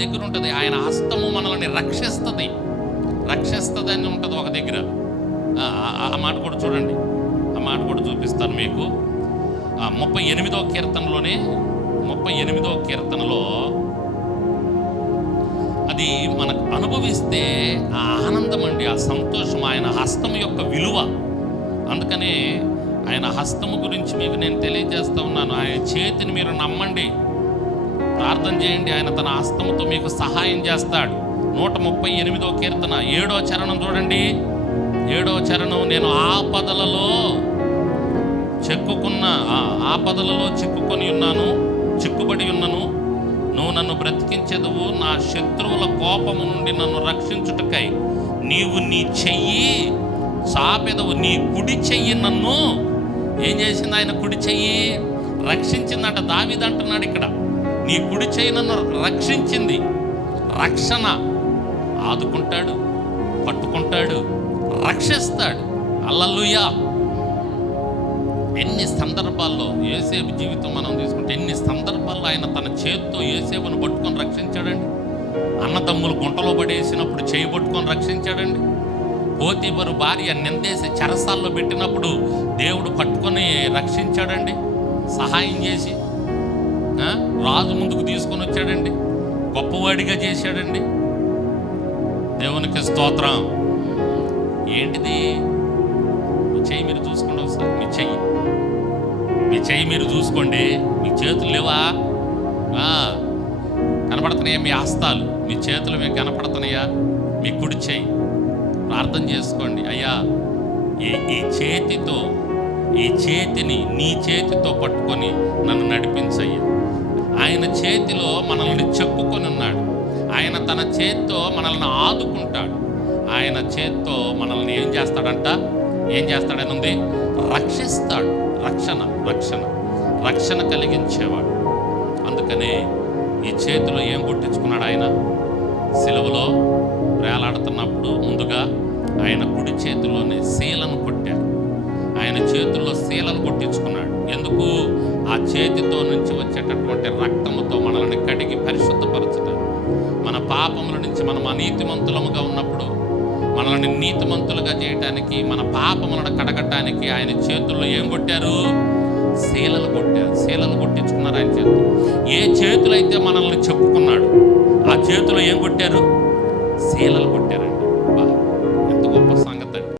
దగ్గర ఉంటుంది, ఆయన హస్తము మనల్ని రక్షిస్తుంది అని ఉంటుంది ఒక దగ్గర. ఆ మాట కూడా చూడండి, ఆ మాట కూడా చూపిస్తాను మీకు. 38వ కీర్తనలోనే 38వ కీర్తనలో అది మనకు అనుభవిస్తే ఆ ఆనందం అండి, ఆ సంతోషం, ఆయన హస్తం యొక్క విలువ. అందుకనే ఆయన హస్తము గురించి మీకు నేను తెలియజేస్తూ ఉన్నాను. ఆయన చేతిని మీరు నమ్మండి, ప్రార్థన చేయండి, ఆయన తన హస్తముతో మీకు సహాయం చేస్తాడు. 138వ కీర్తన 7వ చరణం చూడండి. 7వ చరణం, నేను ఆపదలలో చిక్కుకొని ఉన్నాను, చిక్కుబడి ఉన్నాను. నువ్వు నన్ను బ్రతికించెదవు, నా శత్రువుల కోపము నుండి నన్ను రక్షించుటకై నీవు నీ చెయ్యి చాపెదవు. నీ కుడి చెయ్యి నన్ను ఏం చేసింది? ఆయన కుడి చెయ్యి రక్షించిందంట. దావీదు అంటున్నాడు ఇక్కడ, నీ కుడి చెయ్యి నన్ను రక్షించింది. రక్షణ, ఆదుకుంటాడు, పట్టుకుంటాడు, రక్షిస్తాడు. హల్లెలూయా. ఎన్ని సందర్భాల్లో యోసేపు జీవితం మనం తీసుకుంటే ఎన్ని సందర్భాల్లో ఆయన తన చేతితో యోసేపును పట్టుకొని రక్షించాడండి. అన్నదమ్ములు గుంటలో పడేసినప్పుడు చేయి పట్టుకొని రక్షించాడండి. పోతీఫరు భార్య నిందేసి చెరసాల్లో పెట్టినప్పుడు దేవుడు పట్టుకొని రక్షించాడండి, సహాయం చేసి రాజు ముందుకు తీసుకొని వచ్చాడండి, గొప్పవాడిగా చేశాడండి. దేవునికి స్తోత్రం. ఏంటిది? మీ చెయ్యి మీరు చూసుకోండి ఒకసారి. మీ చెయ్యి మీరు చూసుకోండి. మీ చేతులు లేవా? కనపడుతున్నాయా? మీ హస్తాలు, మీ చేతులు మీకు కనపడుతున్నాయా? మీ కుడి చెయ్యి. ప్రార్థన చేసుకోండి, అయ్యా ఈ చేతిని నీ చేతితో పట్టుకొని నన్ను నడిపించయ్యా. ఆయన చేతిలో మనల్ని చెక్కుకొని ఉన్నాడు. ఆయన తన చేతితో మనల్ని ఆదుకుంటాడు. ఆయన చేతితో మనల్ని ఏం చేస్తాడని ఉంది? రక్షిస్తాడు. రక్షణ కలిగించేవాడు. అందుకనే ఈ చేతిలో ఏం కొట్టించుకున్నాడు? ఆయన సిలువలో వేలాడుతున్నప్పుడు ముందుగా ఆయన కుడి చేతిలోనే శీలను కొట్టారు. ఆయన చేతుల్లో శీలను కొట్టించుకున్నాడు. ఎందుకు? ఆ చేతితో నుంచి వచ్చేటటువంటి రక్తముతో మనల్ని కడిగి పరిశుద్ధపరచడం, మన పాపముల నుంచి మనం అనీతిమంతులముగా ఉన్నప్పుడు మనల్ని నీతిమంతులుగా చేయటానికి, మన పాపములను కడగటానికి ఆయన చేతుల్లో ఏం కొట్టారు? శీలలు కొట్టారు. శీలలు కొట్టించుకున్నారు ఆయన చేతులు. ఏ చేతులైతే మనల్ని చెప్పుకున్నాడు ఆ చేతిలో ఏం కొట్టారు? శీలలు కొట్టారు.